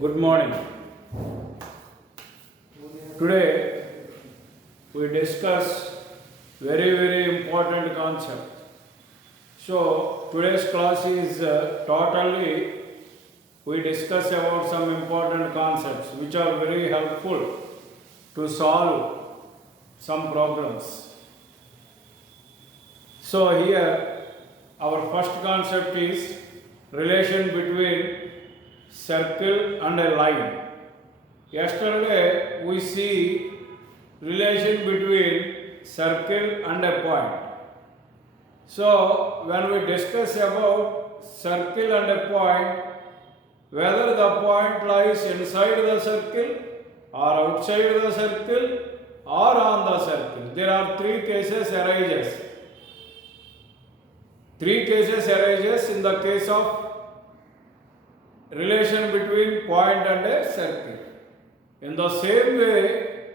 Good morning. Today we discuss very important concept. So today's class is totally we discuss about some important concepts which are very helpful to solve some problems. So here our first concept is relation between circle and a line. Yesterday we see relation between circle and a point. So when we discuss about circle and a point, whether the point lies inside the circle or outside the circle or on the circle, there are three cases arises. Three cases arises in the case of relation between point and a circle. In the same way,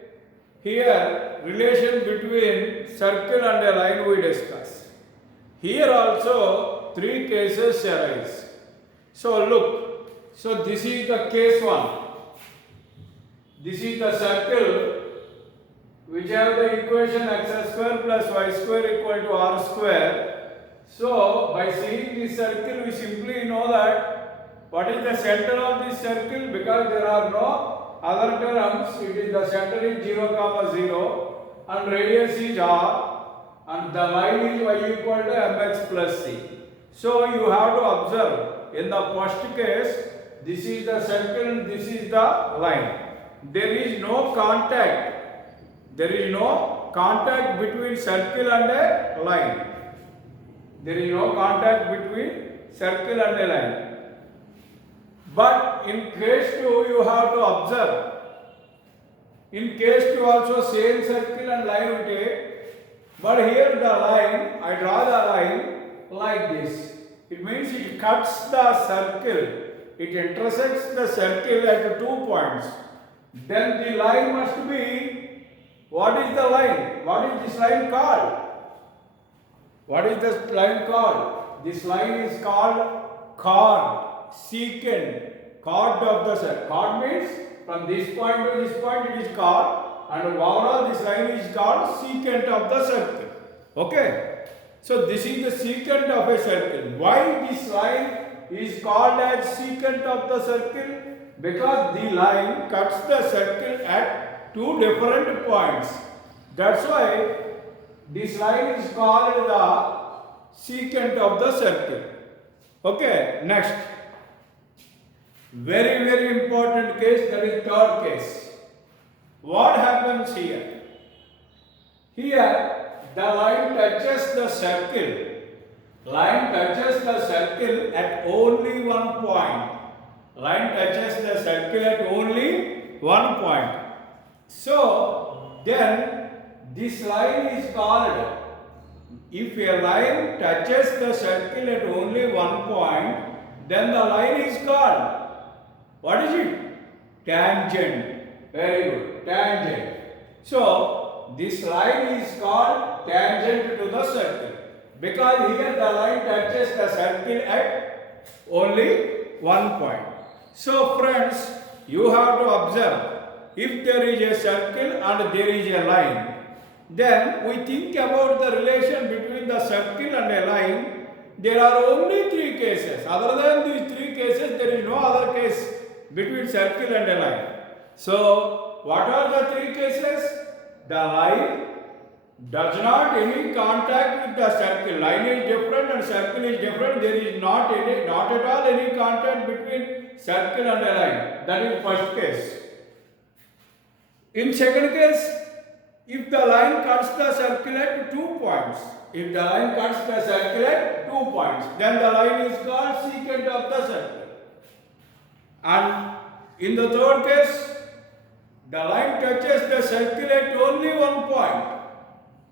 here relation between circle and a line we discuss. Here also three cases arise. So look, so this is the case one. This is the circle which have the equation x square plus y square equal to r square. So by seeing this circle we simply know that what is the center of this circle, because there are no other terms. It is the center is 0, 0 and radius is r and the line is y equal to mx plus c. So you have to observe in the first case, this is the circle and this is the line. There is no contact. There is no contact between circle and a line. There is no contact between circle and a line. But in case 2 you have to observe. In case 2 also same circle and line we take. But here the line, I draw the line like this. It means it cuts the circle. It intersects the circle at 2 points. Then the line must be, what is the line? What is this line called? What is this line called? This line is called chord. Secant, chord of the circle. Chord means from this point to this point it is chord, and overall this line is called secant of the circle. Okay. So this is the secant of a circle. Why this line is called as secant of the circle? Because the line cuts the circle at two different points. That's why this line is called the secant of the circle. Okay. Next. Very important case, that is third case. What happens here? Here the line touches the circle. Line touches the circle at only one point. Line touches the circle at only one point. So then this line is called, if a line touches the circle at only one point, then the line is called, what is it? Tangent. Very good. Tangent. So this line is called tangent to the circle, because here the line touches the circle at only one point. So friends, you have to observe, if there is a circle and there is a line, then we think about the relation between the circle and a line. There are only three cases. Other than these three cases, there is no other case between circle and a line. So what are the three cases? The line does not any contact with the circle. Line is different and circle is different. There is not at all any contact between circle and a line. That is first case. In second case, if the line cuts the circle at 2 points, if the line cuts the circle at 2 points, then the line is called secant of the circle. And in the third case, the line touches the circle at only one point.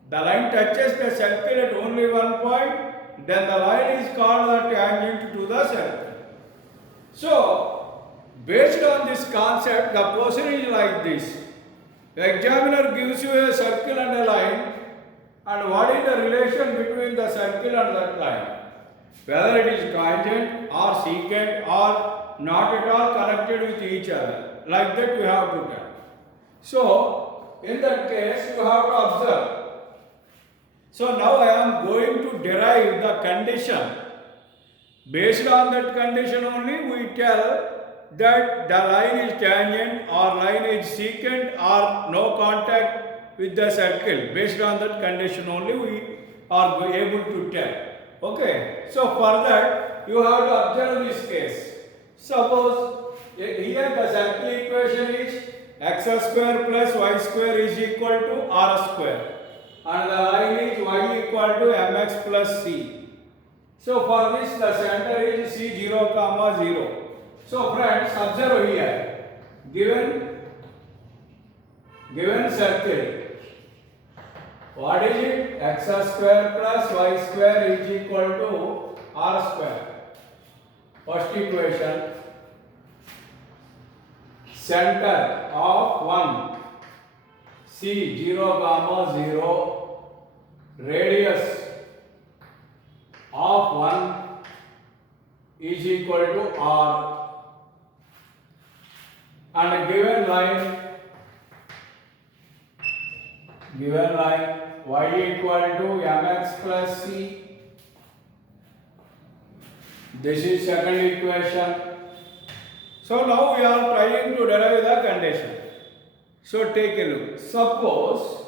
The line touches the circle at only one point, then the line is called the tangent to the circle. So, based on this concept, the question is like this. The examiner gives you a circle and a line, and what is the relation between the circle and that line? Whether it is tangent or secant or not at all connected with each other. Like that you have to tell. So, in that case, you have to observe. So, now I am going to derive the condition. Based on that condition only, we tell that the line is tangent or line is secant or no contact with the circle. Based on that condition only, we are able to tell. Okay. So, for that, you have to observe this case. Suppose here the circle equation is x square plus y square is equal to r square, and the line is y equal to mx plus c. So for this the center is c0 comma 0. So friends, observe here, given circle, what is it? X square plus y square is equal to r square. First equation, center of 1 c 0 comma 0, radius of 1 is equal to r, and given line y equal to mx plus c. This is second equation. So now we are trying to derive the condition. So take a look. Suppose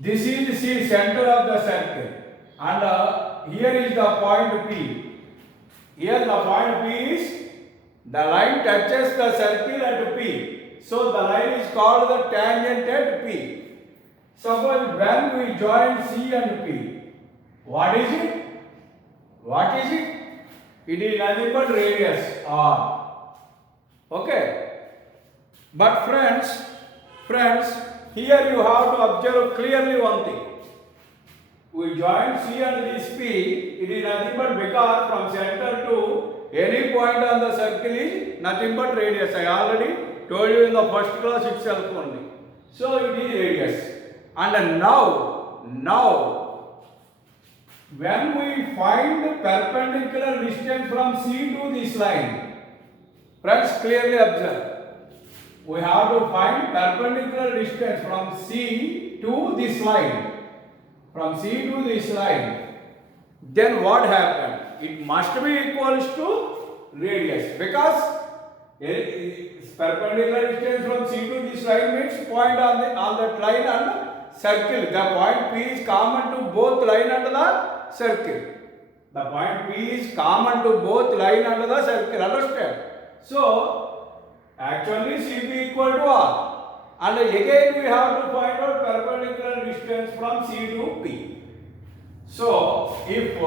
this is the center of the circle, and here is the point P. Here the point P is, the line touches the circle at P. So the line is called the tangent at P. Suppose when we join C and P, what is it? What is it? It is nothing but radius r. Okay. But friends, here you have to observe clearly one thing. We join C and this P, it is nothing but because from center to any point on the circle is nothing but radius. I already told you in the first class itself only. So it is radius. And now, when we find the perpendicular distance from C to this line, friends, clearly observe. We have to find perpendicular distance from C to this line. From C to this line. Then what happened? It must be equals to radius, because perpendicular distance from C to this line means point on that line and circle. The point P is common to both line and the circle. The point P is common to both line and the circle. Understand? So actually CP equal to R. And again we have to find out perpendicular distance from C to P. So if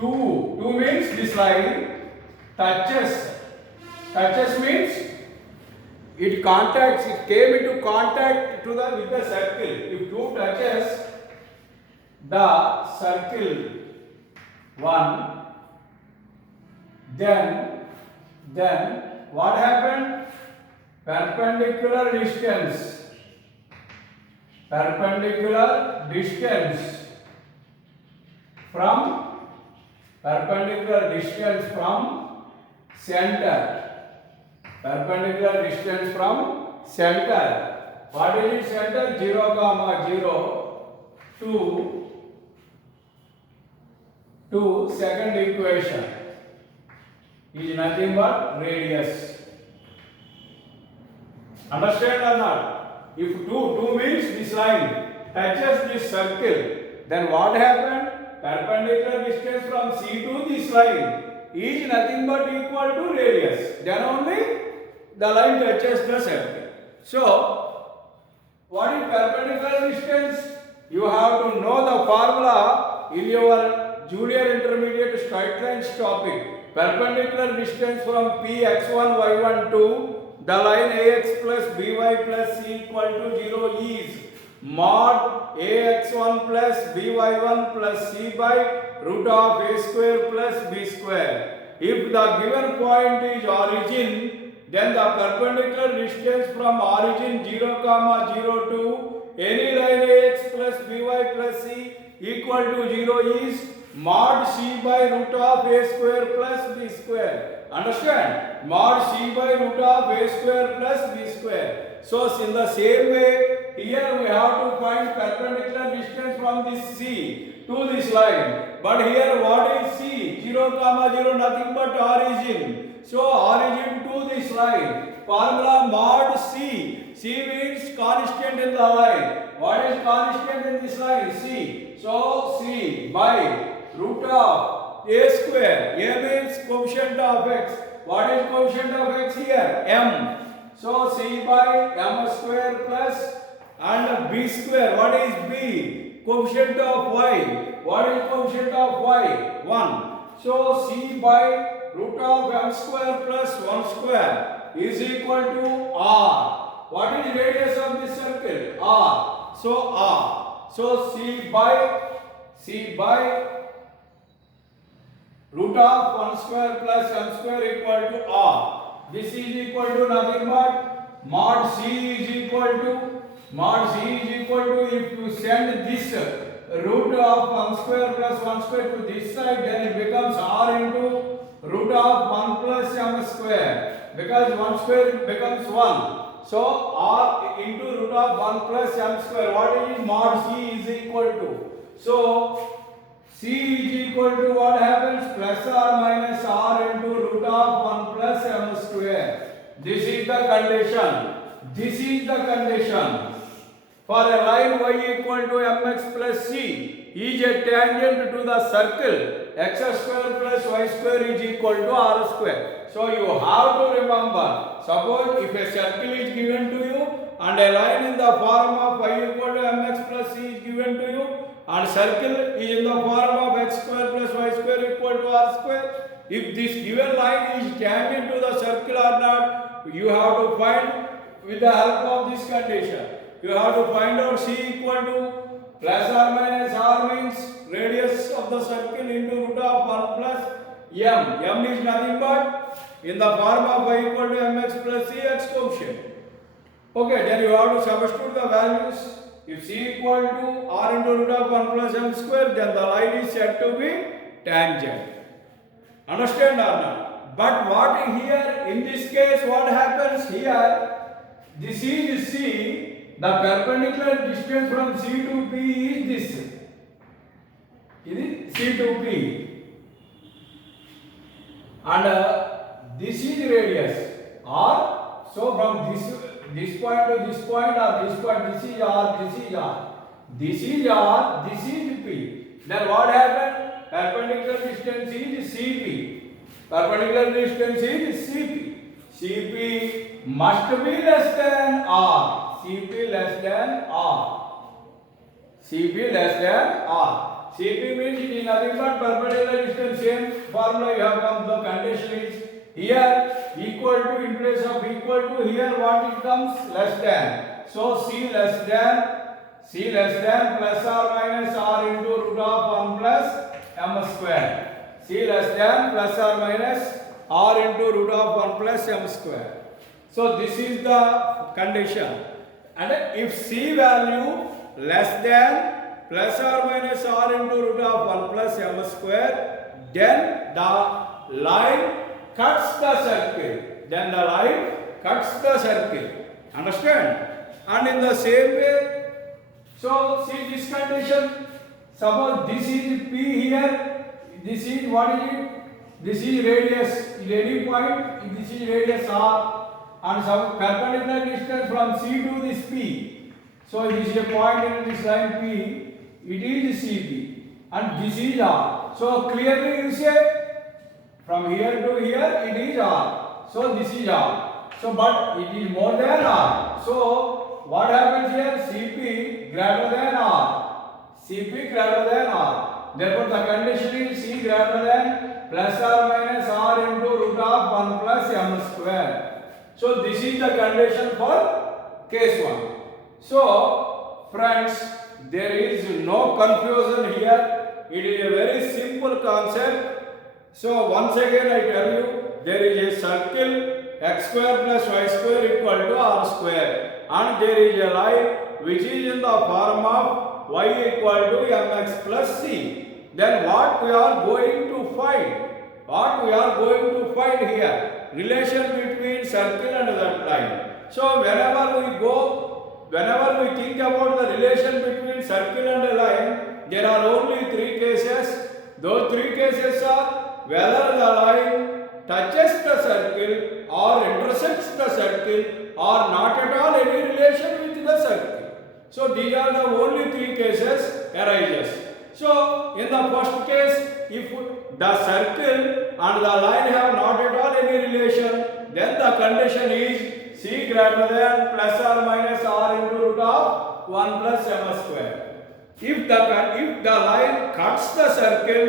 2 means this line touches means it came into contact with the circle. If 2 touches the circle 1, then what happened? Perpendicular distance from center. What is it? Center 0 comma 0 to second equation is nothing but radius. Understand or not? If 2 means this line touches this circle, then what happened? Perpendicular distance from C to this line is nothing but equal to radius. Then only the line touches the circle. So, what is perpendicular distance? You have to know the formula in your junior intermediate straight lines topic. Perpendicular distance from P x1 y1 to the line ax plus by plus c equal to 0 is mod ax1 plus by1 plus c by root of a square plus b square. If the given point is origin, then the perpendicular distance from origin 0 comma 0 to any line ax plus by plus c equal to 0 is mod c by root of a square plus b square. Understand? Mod c by root of a square plus b square. So in the same way, here we have to find perpendicular distance from this c to this line. But here what is c? 0, 0, nothing but origin. So origin to this line. Formula mod c. C means constant in the line. What is constant in this line? C. So c by root of a square. A means coefficient of x. What is coefficient of x here? M. So c by m square plus and b square. What is b? Coefficient of y. What is coefficient of y? 1. So c by root of m square plus 1 square is equal to r. What is radius of this circle? R. So r. So c by root of 1 square plus m square equal to r. This is equal to nothing but mod c is equal to if you send this root of 1 square plus 1 square to this side, then it becomes r into root of 1 plus m square, because 1 square becomes 1. So r into root of 1 plus m square. What is mod c is equal to? So c is equal to what happens? Plus or minus r into root of 1 plus m square. This is the condition. This is the condition. For a line y equal to mx plus c is a tangent to the circle x square plus y square is equal to r square. So you have to remember, suppose if a circle is given to you and a line in the form of y equal to mx plus c is given to you, and circle is in the form of x square plus y square equal to r square. If this given line is tangent to the circle or not, you have to find with the help of this condition. You have to find out c equal to plus or minus r means radius of the circle into root of 1 plus m. M is nothing but in the form of y equal to mx plus c x coefficient. Okay, then you have to substitute the values. If c equal to r into root of 1 plus m square, then the line is said to be tangent. Understand or not? But what here, in this case, what happens here? This is c. The perpendicular distance from c to p is this. Is it c to p? And this is radius r. So from this point to this point, or this point, this is r, this is r. This is r, this is p. Then what happened? Perpendicular distance is cp. Perpendicular distance is cp. Cp must be less than r. Cp less than r. Cp less than r. Cp means it is nothing but perpendicular distance. Same formula you have come. The condition is here equal to, in place of equal to, here what it comes? Less than. So c less than plus or minus r into root of 1 plus m square. C less than plus or minus r into root of 1 plus m square. So this is the condition. And if c value less than plus or minus r into root of 1 plus m square, then the line cuts the circle. Understand? And in the same way, so see this condition. Suppose this is p here. This is what is it? This is radius. At any point, this is radius r. And some perpendicular distance from c to this p. So this is a point in this line p. It is cp. And this is r. So clearly you say from here to here it is r. So this is r. So but it is more than r. So what happens here? cp greater than r. cp greater than r. Therefore the condition is c greater than plus or minus r into root of 1 plus m square. So this is the condition for case 1. So friends, there is no confusion here. It is a very simple concept. So once again I tell you, there is a circle x square plus y square equal to r square, and there is a line which is in the form of y equal to mx plus c. then what we are going to find? What we are going to find here? Relation between circle and that line. So whenever we think about the relation between circle and a line, there are only three cases. Those three cases are whether the line touches the circle or intersects the circle or not at all any relation with the circle. So these are the only three cases arises. So in the first case, if the circle and the line have not at all any relation, then the condition is C greater than plus or minus r into root of 1 plus m square. If the line cuts the circle,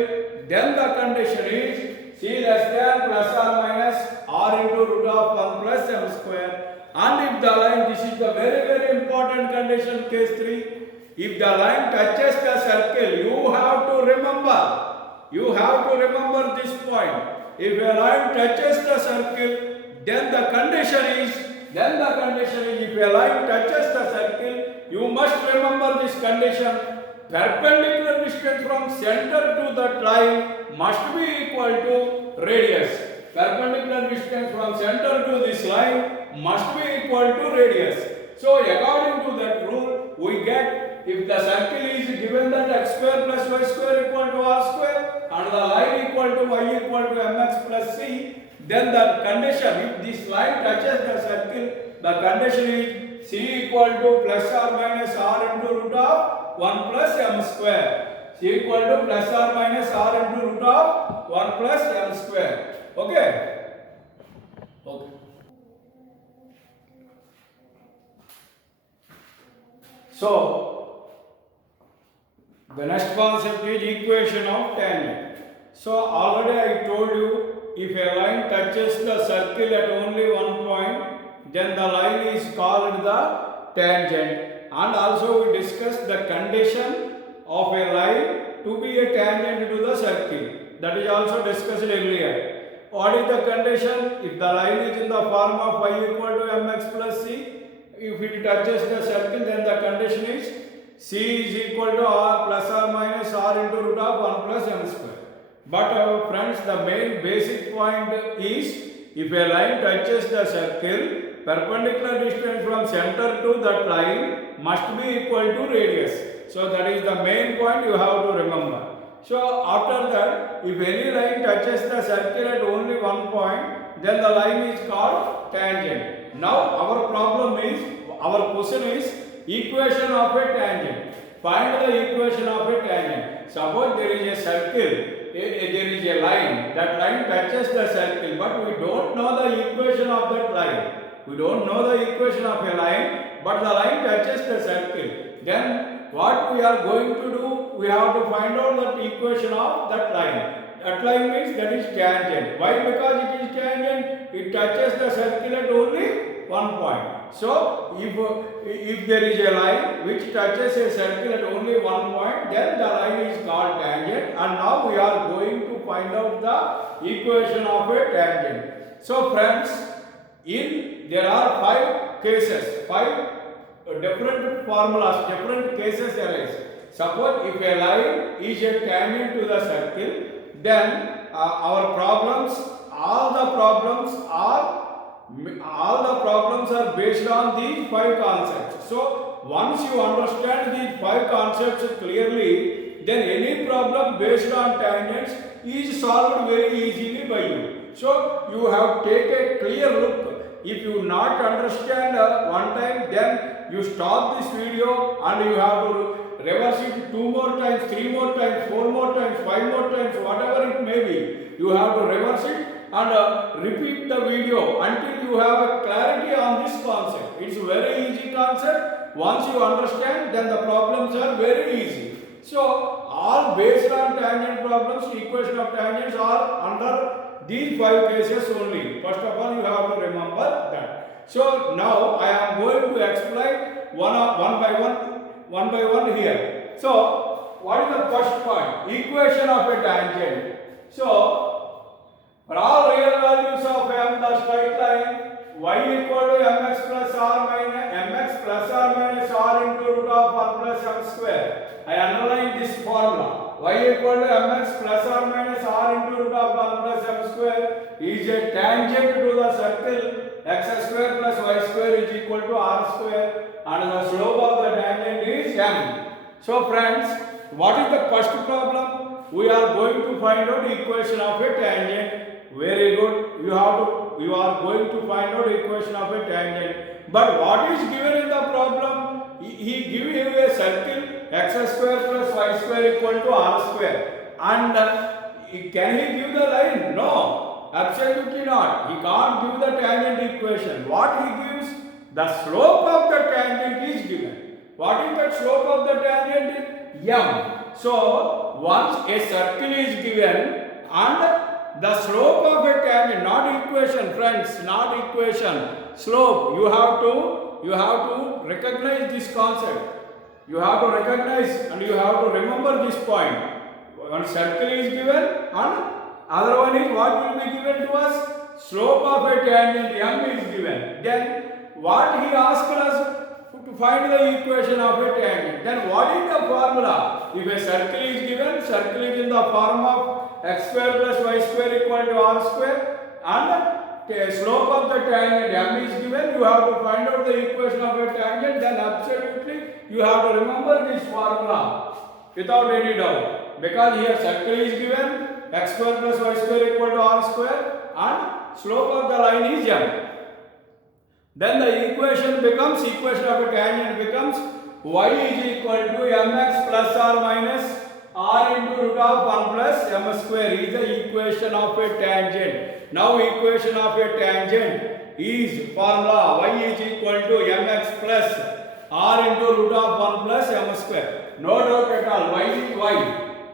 then the condition is C less than plus or minus r into root of 1 plus m square. And if the line, this is the very important condition, case 3. If the line touches the circle, you have to remember this point. If a line touches the circle, then the condition is if a line touches the circle, you must remember this condition. Perpendicular distance from center to that line must be equal to radius. Perpendicular distance from center to this line must be equal to radius. So according to that rule, we get if the circle is given that x square plus y square equal to r square and the line equal to y equal to mx plus c, then the condition, if this line touches the circle, the condition is c equal to plus or minus r into root of 1 plus m square. C equal to plus or minus r into root of 1 plus m square. Okay. So the next concept is equation of tangent. So already I told you, if a line touches the circle at only one point, then the line is called the tangent. And also we discussed the condition of a line to be a tangent to the circle. That is also discussed earlier. What is the condition? If the line is in the form of y equal to mx plus c, if it touches the circle, then the condition is c is equal to r plus or minus r into root of 1 plus m square. But friends, the main basic point is if a line touches the circle, perpendicular distance from center to that line must be equal to radius. So that is the main point you have to remember. So after that, if any line touches the circle at only one point, then the line is called tangent. Now our question is equation of a tangent. Find the equation of a tangent. Suppose there is a circle, there is a line, that line touches the circle, but we don't know the equation of that line. We don't know the equation of a line, but the line touches the circle. Then what we are going to do? We have to find out that equation of that line. That line means that is tangent. Why? Because it is tangent. It touches the circle at only one point. So if there is a line which touches a circle at only one point, then the line is called tangent. And now we are going to find out the equation of a tangent. So friends, there are 5 cases, 5 different formulas, different cases arise. Suppose if a line is a tangent to the circle, then all the problems are based on these 5 concepts. So once you understand these 5 concepts clearly, then any problem based on tangents is solved very easily by you. So you have to take a clear look. If you not understand one time, then you stop this video and you have to reverse it 2 more times, 3 more times, 4 more times, 5 more times, whatever it may be. You have to reverse it and repeat the video until you have a clarity on this concept. It's a very easy concept. Once you understand, then the problems are very easy. So all based on tangent problems, equation of tangents are under these 5 cases only. First of all, you have to remember that. So now I am going to explain one by one here. So what is the first point? Equation of a tangent. So for all real values of m, the straight line y equal to mx plus r into root of 1 plus m square. I underline this formula. y equal to mx plus or minus r into root of 1 plus m square is a tangent to the circle x square plus y square is equal to r square, and the slope of the tangent is m. So friends, what is the first problem? We are going to find out equation of a tangent. Very good. You are going to find out equation of a tangent. But what is given in the problem? He give you a circle x square plus y square equal to r square. And can he give the line? No, absolutely not. He can't give the tangent equation. What he gives? The slope of the tangent is given. What is the slope of the tangent? M. So once a circle is given and the slope of a tangent, not equation friends, not equation, slope, you have to recognize this concept. You have to recognize and you have to remember this point. One circle is given and other one is what will be given to us? Slope of a tangent M is given. Then what he asked us? To find the equation of a tangent. Then what is the formula? If a circle is given, circle is in the form of x square plus y square equal to r square, and the slope of the tangent m is given, you have to find out the equation of a tangent. Then absolutely you have to remember this formula without any doubt, because here circle is given, x square plus y square equal to r square, and slope of the line is m. Then the equation of a tangent becomes y is equal to mx plus or minus r into root of 1 plus m square is the equation of a tangent. Now equation of a tangent is formula y is equal to mx plus r into root of 1 plus m square. No doubt at all, y is y.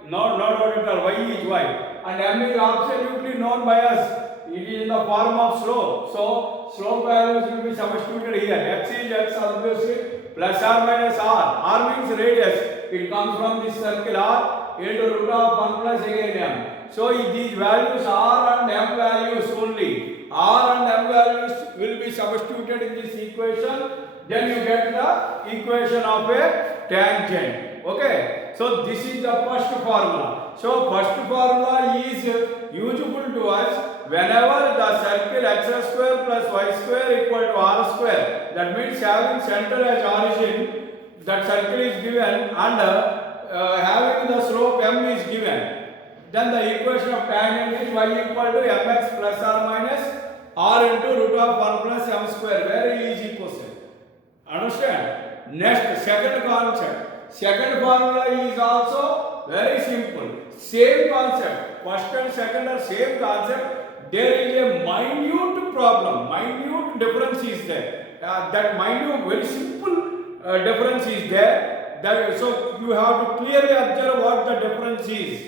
No doubt at all, y is y. And m is absolutely known by us. It is in the form of slope. So slope values will be substituted here. X is x obviously, plus or minus r. R means radius. It comes from this circle r into root of 1 plus again m. So these values r and m values only. R and m values will be substituted in this equation. Then you get the equation of a tangent. Okay. So this is the first formula. So first formula is useful to us whenever the circle x square plus y square equal to r square. That means having center as origin, that circle is given, and having the slope m is given. Then the equation of tangent is y equal to mx plus or minus r into root of 1 plus m square. Very easy question. Understand? Next, second concept. Second formula is also very simple. Same concept. First and second are same concept. There is a minute problem. Minute difference is there. That minute, very simple difference is there. So you have to clearly observe what the difference is.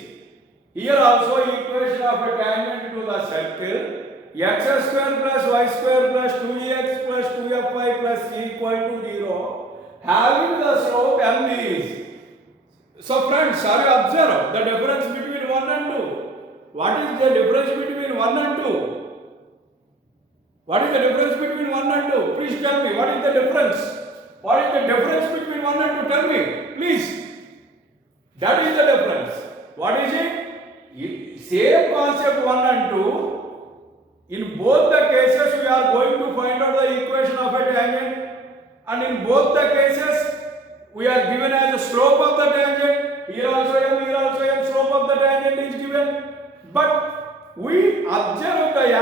Here also equation of a tangent to the circle. X square plus y square plus 2x plus 2fy plus c equal to 0. Having the slope m is. So friends, shall we observe the difference between 1 and 2? What is the difference between 1 and 2? What is the difference between 1 and 2? Please tell me, what is the difference? What is the difference between 1 and 2? Tell me, please. That is the difference. What is it? Same concept 1 and 2. In both the cases, we are going to find out the equation of a tangent. And in both the cases, we are given as the slope of the tangent. Here also m, slope of the tangent is given. But we observe the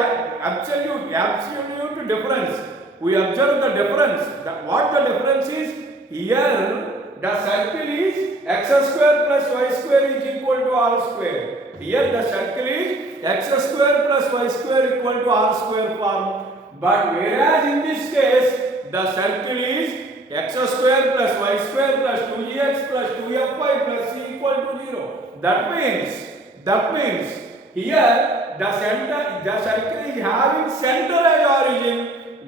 absolute difference. We observe the difference. What the difference is? Here, the circle is x square plus y square is equal to r square. Here, the circle is x square plus y square equal to r square form. But whereas in this case, the circle is x square plus y square plus 2gx plus 2fy plus c equal to 0. That means here the circle is having center as origin,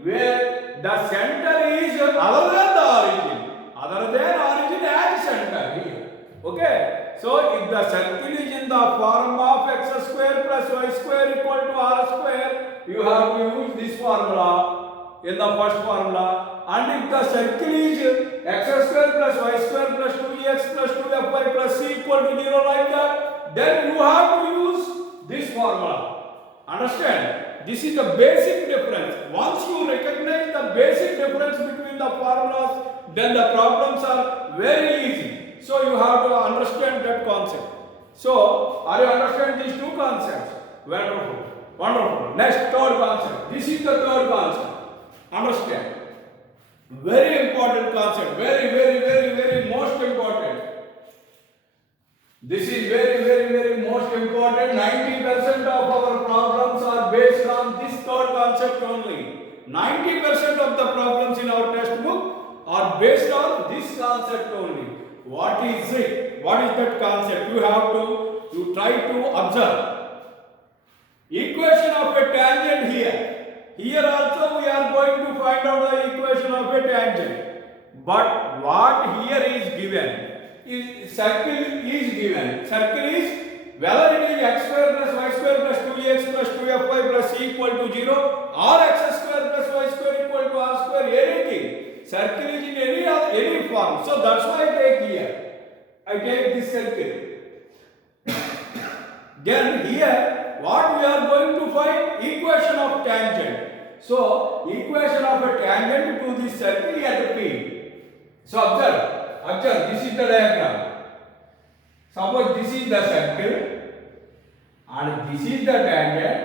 where the center is other than the origin. Other than origin as center here. Okay. So if the circle is in the form of x square plus y square equal to r square, you have to use this formula. in the first formula, and if the circle is x square plus y square plus 2x plus 2fy plus c equal to 0 like that, then you have to use this formula. Understand? This is the basic difference. Once you recognize the basic difference between the formulas, then the problems are very easy. So you have to understand that concept. So, are you understand these two concepts? Wonderful. Wonderful. Next, third concept. This is the third concept. Understand? Very important concept. Very most important. This is very most important. 90% of our problems are based on this third concept only. 90% of the problems in our textbook are based on this concept only. What is it? What is that concept? You have to try to observe. Equation of a tangent here. Here also we are going to find out the equation of a tangent. But what here is given? Circle is given. Circle is whether it is x square plus y square plus 2x plus 2fy plus c equal to 0 or x square plus y square equal to r square, anything. Circle is in any form. So that's why I take here. I take this circle. Then here what we are going to find? Equation of tangent. So equation of a tangent to this circle at P. So observe, this is the diagram. Suppose this is the circle and this is the tangent.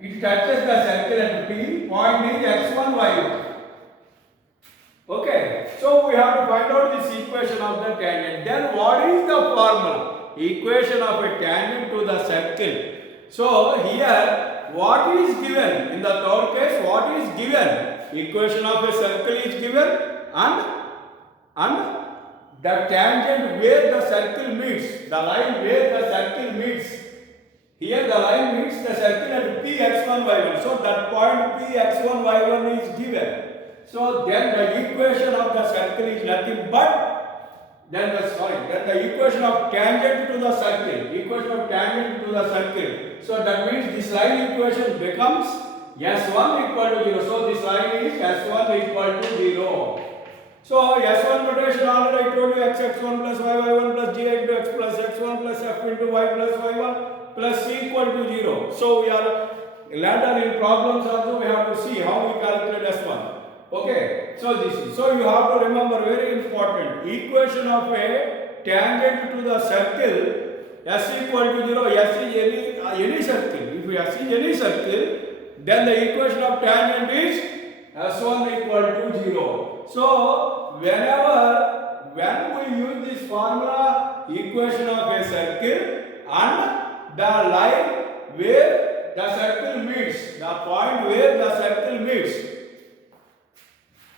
It touches the circle at P. Point is x1, y1. Okay. So we have to find out this equation of the tangent. Then what is the formula? Equation of a tangent to the circle. So here what is given? In the third case, what is given? Equation of a circle is given and the tangent where the circle meets, the line where the circle meets. Here the line meets the circle at P x1 y1. So that point P x1 y1 is given. So then the equation of the circle is nothing but then the equation of tangent to the circle. Equation of tangent to the circle. So that means this line equation becomes s1 equal to 0. So this line is s1 equal to 0. So s1 notation already I told you x1 plus y1 plus g into x plus x1 plus f into y plus y1 plus c equal to 0. So we are later in problems also we have to see how we calculate s1. Okay, so this is, so you have to remember very important, equation of a tangent to the circle, s equal to 0, s is any circle. If s is any circle, then the equation of tangent is s1 equal to 0. So when we use this formula, equation of a circle and the line where the circle meets, the point where the circle meets.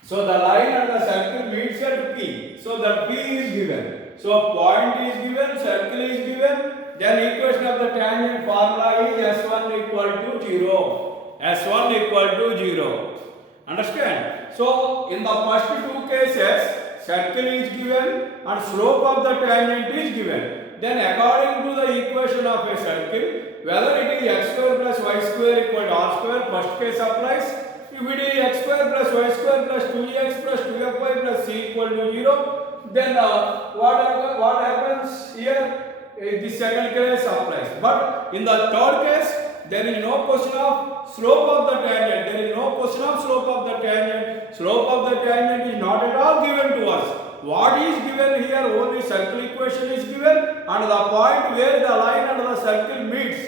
So the line and the circle meets at P. So the P is given. So point is given, circle is given. Then equation of the tangent formula is s1 equal to 0. s1 equal to 0. Understand? So in the first two cases, circle is given and slope of the tangent is given. Then according to the equation of a circle, whether it is x square plus y square equal to r square, first case applies. If it is x square plus y square plus 2x plus 2fy plus c equal to 0, then what happens here? The second case applies. But in the third case, there is no question of slope of the tangent. There is no question of slope of the tangent. Slope of the tangent is not at all given to us. What is given here? Only circle equation is given and the point where the line and the circle meets.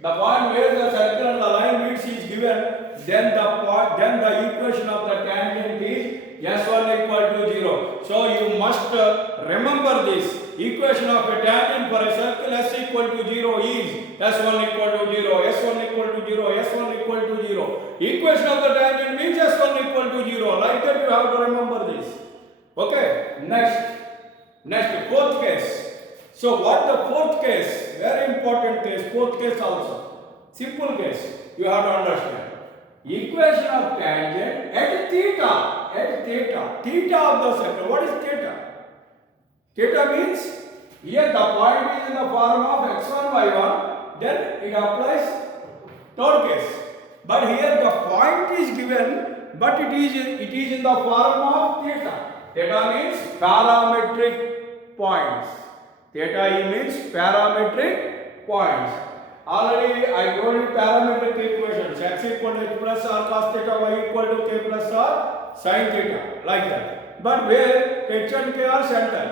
The point where the circle and the line meets is given. Then the equation of the tangent is s1 equal to 0. So you must remember this. Equation of a tangent for a circle s equal to 0 is s1 equal to 0, s1 equal to 0, s1 equal to 0. Equation of the tangent means s1 equal to 0. Like that you have to remember this. Okay. Next fourth case. So what the fourth case? Very important case. Fourth case also. Simple case. You have to understand. Equation of tangent at theta of the circle. What is theta? Theta means here the point is in the form of x1 y1, then it applies third case. But here the point is given but it is in the form of theta. Theta means parametric points. Theta means parametric points. Already I told you parametric equations, x equal to h plus r cos theta, y equal to k plus r sin theta, like that. But where h and k are center.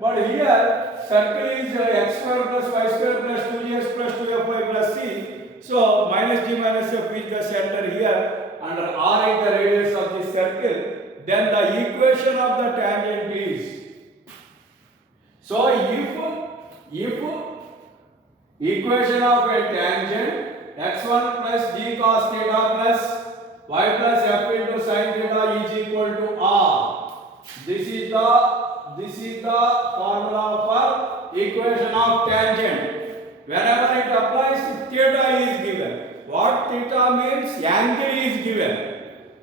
But here circle is x square plus y square plus 2gx plus 2fy plus c. So minus g minus f is the center here, and r is the radius of the circle. Then the equation of the tangent is, so if equation of a tangent x1 plus g cos theta plus y plus f into sin theta is equal to r. This is the formula for equation of tangent. Whenever it applies, theta is given. What theta means? Angle is given.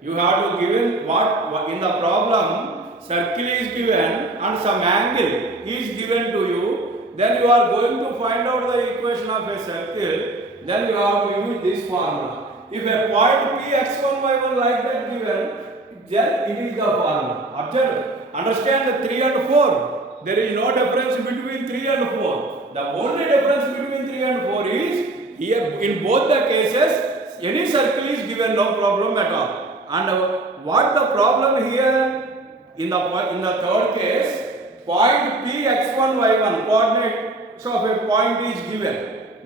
You have to given what in the problem, circle is given and some angle is given to you. Then you are going to find out the equation of a circle. Then you have to use this formula. If a point P x1 y1 like that given, then it is the formula. Observe. Understand the 3 and 4. There is no difference between 3 and 4. The only difference between 3 and 4 is here in both the cases any circle is given, no problem at all. And what the problem here in the third case, point P x1 y1 coordinates of a point is given.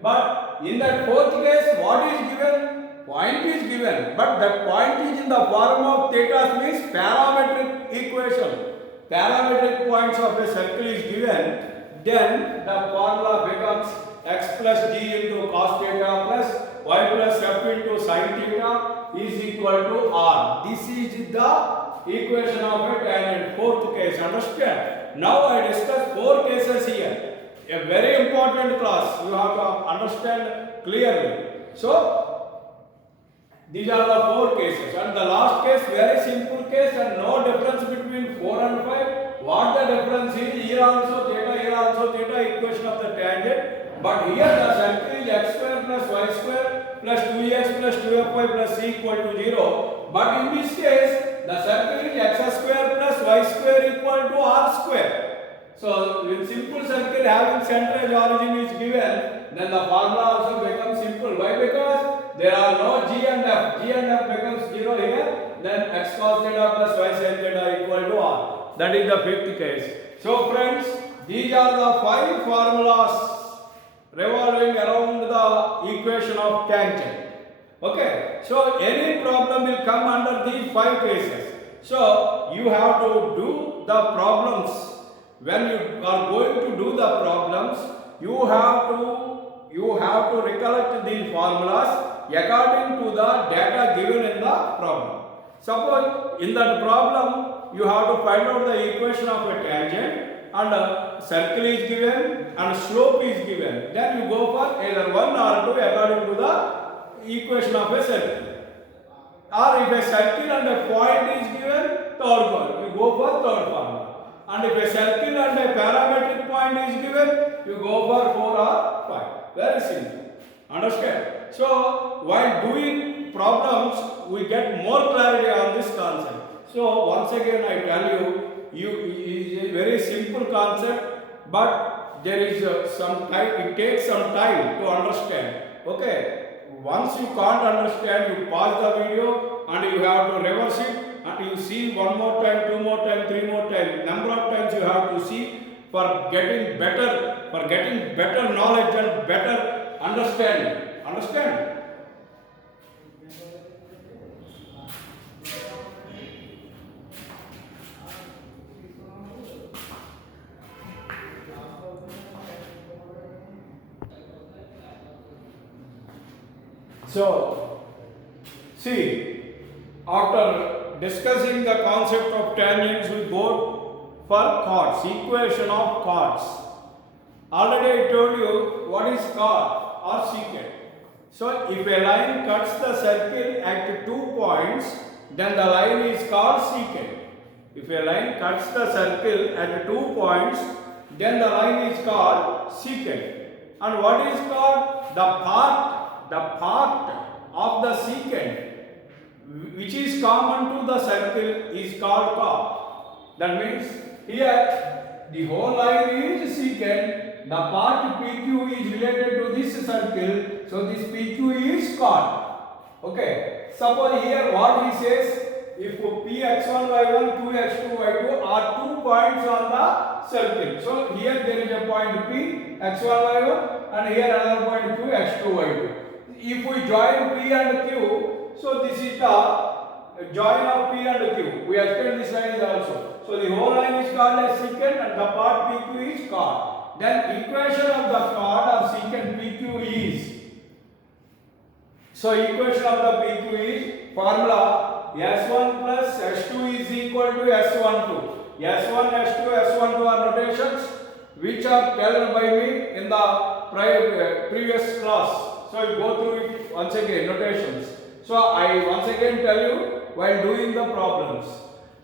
But in that fourth case, what is given? Point is given, but that point is in the form of theta, means parametric equation. Parametric points of a circle is given, then the formula becomes x plus g into cos theta plus y plus f into sin theta is equal to r. This is the equation of a tangent, fourth case. Understand? Now I discuss four cases here. A very important class. You have to understand clearly. So these are the four cases, and the last case very simple case and no difference between 4 and 5. What the difference is, here also theta equation of the tangent, but here the circle is x square plus y square plus 2x plus 2fy plus c equal to 0. But in this case the circle is x square plus y square equal to r square. So with simple circle having center as origin is given, then the formula also becomes simple. Why? Because there are no g and f. G and f becomes 0 here. Then x cos theta plus y sin theta equal to r. That is the fifth case. So friends, these are the 5 formulas revolving around the equation of tangent. Okay. So any problem will come under these 5 cases. So you have to do the problems. When you are going to do the problems, you have to recollect these formulas according to the data given in the problem. Suppose in that problem you have to find out the equation of a tangent, and a circle is given and slope is given. Then you go for either 1 or 2 according to the equation of a circle. Or if a circle and a point is given, third one, you go for third formula. And if a circle and a parametric point is given, you go for 4 or 5. Very simple. Understand? So while doing problems, we get more clarity on this concept. So once again I tell you, it is a very simple concept, but there is some time, it takes some time to understand. Okay? Once you can't understand, you pause the video and you have to reverse it. And you see 1 more time, 2 more time, 3 more time. Number of times you have to see for getting better knowledge and better understanding. Understand? So, see, after discussing the concept of tangents, we go for chords, equation of chords. Already I told you what is chord or secant. So if a line cuts the circle at 2 points, then the line is called secant. If a line cuts the circle at 2 points, then the line is called secant. And what is called the part of the secant which is common to the circle is called chord. That means here the whole line is secant, the part PQ is related to this circle, so this PQ is chord. Okay, suppose here what he says, if Px1 y1, Qx2 y2 are 2 points on the circle. So here there is a point P x1 y1 and here another point Q x2 y2. If we join P and Q, so this is the join of P and Q. We extend this line also. So the whole line is called as secant and the part PQ is chord. Then equation of the chord of secant PQ is, so equation of the PQ is formula S1 plus S2 is equal to S12. S1, S2, S12 are notations which are told by me in the previous class. So I go through it once again, notations. So I once again tell you while doing the problems.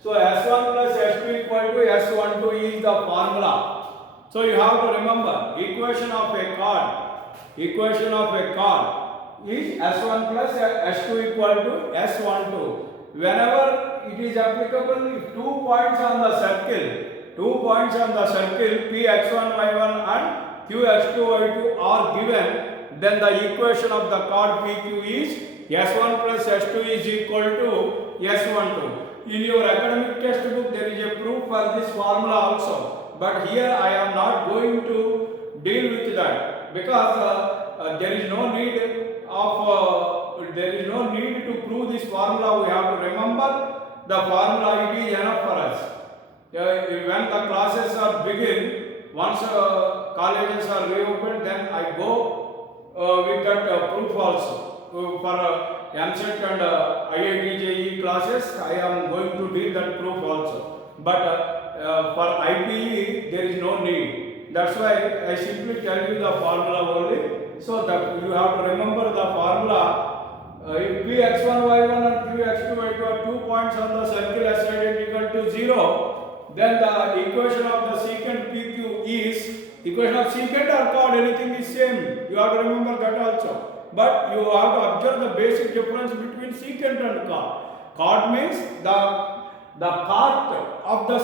So S1 plus S2 equal to S12 is the formula. So you have to remember equation of a chord. Equation of a chord is S1 plus S2 equal to S12. Whenever it is applicable, if 2 points on the circle P x1 y1 and Q x2 y2 are given, then the equation of the chord PQ is S1 plus S2 is equal to S12. In your academic textbook there is a proof for this formula also, but here I am not going to deal with that because there is no need to prove this formula. We have to remember the formula, it is enough for us. When the classes are begin, once colleges are reopened, then I go with that proof also. For MCET and IIT JEE classes, I am going to deal that proof also. But for IPE, there is no need. That's why I simply tell you the formula only. So that you have to remember the formula. If Px1 y1 and Qx2 y2 are 2 points on the circle as identical to 0, then the equation of the secant PQ is, equation of secant or chord, anything is same. You have to remember that also. But you have to observe the basic difference between secant and chord. Chord means the part of the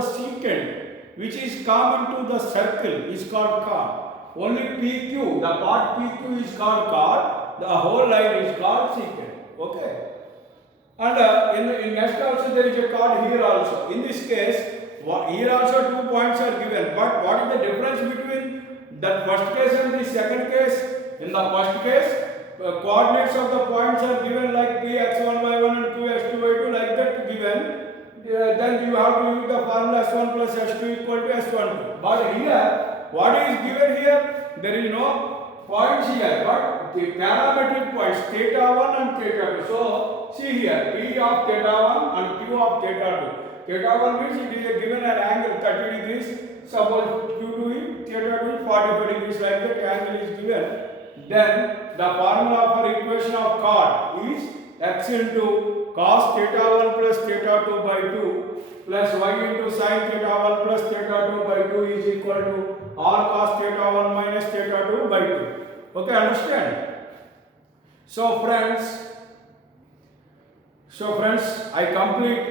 secant which is common to the circle is called chord. Only PQ, the part PQ is called chord. The whole line is called secant. Okay. And in next also there is a chord here also. In this case, here also 2 points are given. But what is the difference between the first case and the second case? In the first case, coordinates of the points are given like P x1 y1 and Q x2 y2 like that given. Then you have to use the formula S1 plus S2 equal to S12. But here, what is given here? There is no points here, but the parametric points theta 1 and theta 2. So see here, P of theta 1 and Q of theta 2. Theta 1 means it is given an angle 30 degrees. Suppose Q2 is theta 2 is 45 degrees, like that angle is given. Then the formula for equation of chord is x into cos theta 1 plus theta 2 by 2 plus y into sin theta 1 plus theta 2 by 2 is equal to r cos theta 1 minus theta 2 by 2. Okay, understand? So friends, I complete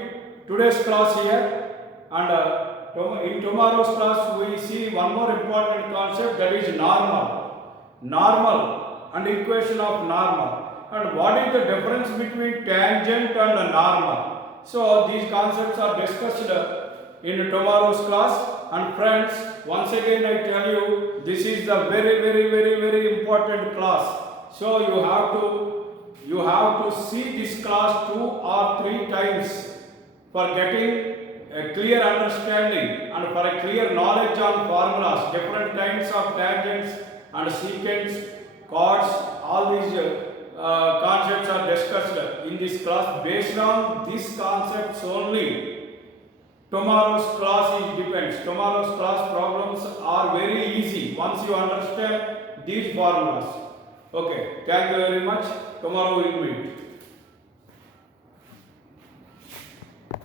today's class here, and in tomorrow's class we see one more important concept, that is normal and equation of normal, and what is the difference between tangent and normal. So these concepts are discussed in tomorrow's class. And friends, once again I tell you, this is the very important class. So you have to see this class 2 or 3 times for getting a clear understanding and for a clear knowledge on formulas, different kinds of tangents and secants, chords. All these concepts are discussed in this class. Based on these concepts only, tomorrow's class depends. Tomorrow's class problems are very easy once you understand these formulas. Okay, thank you very much. Tomorrow we will meet.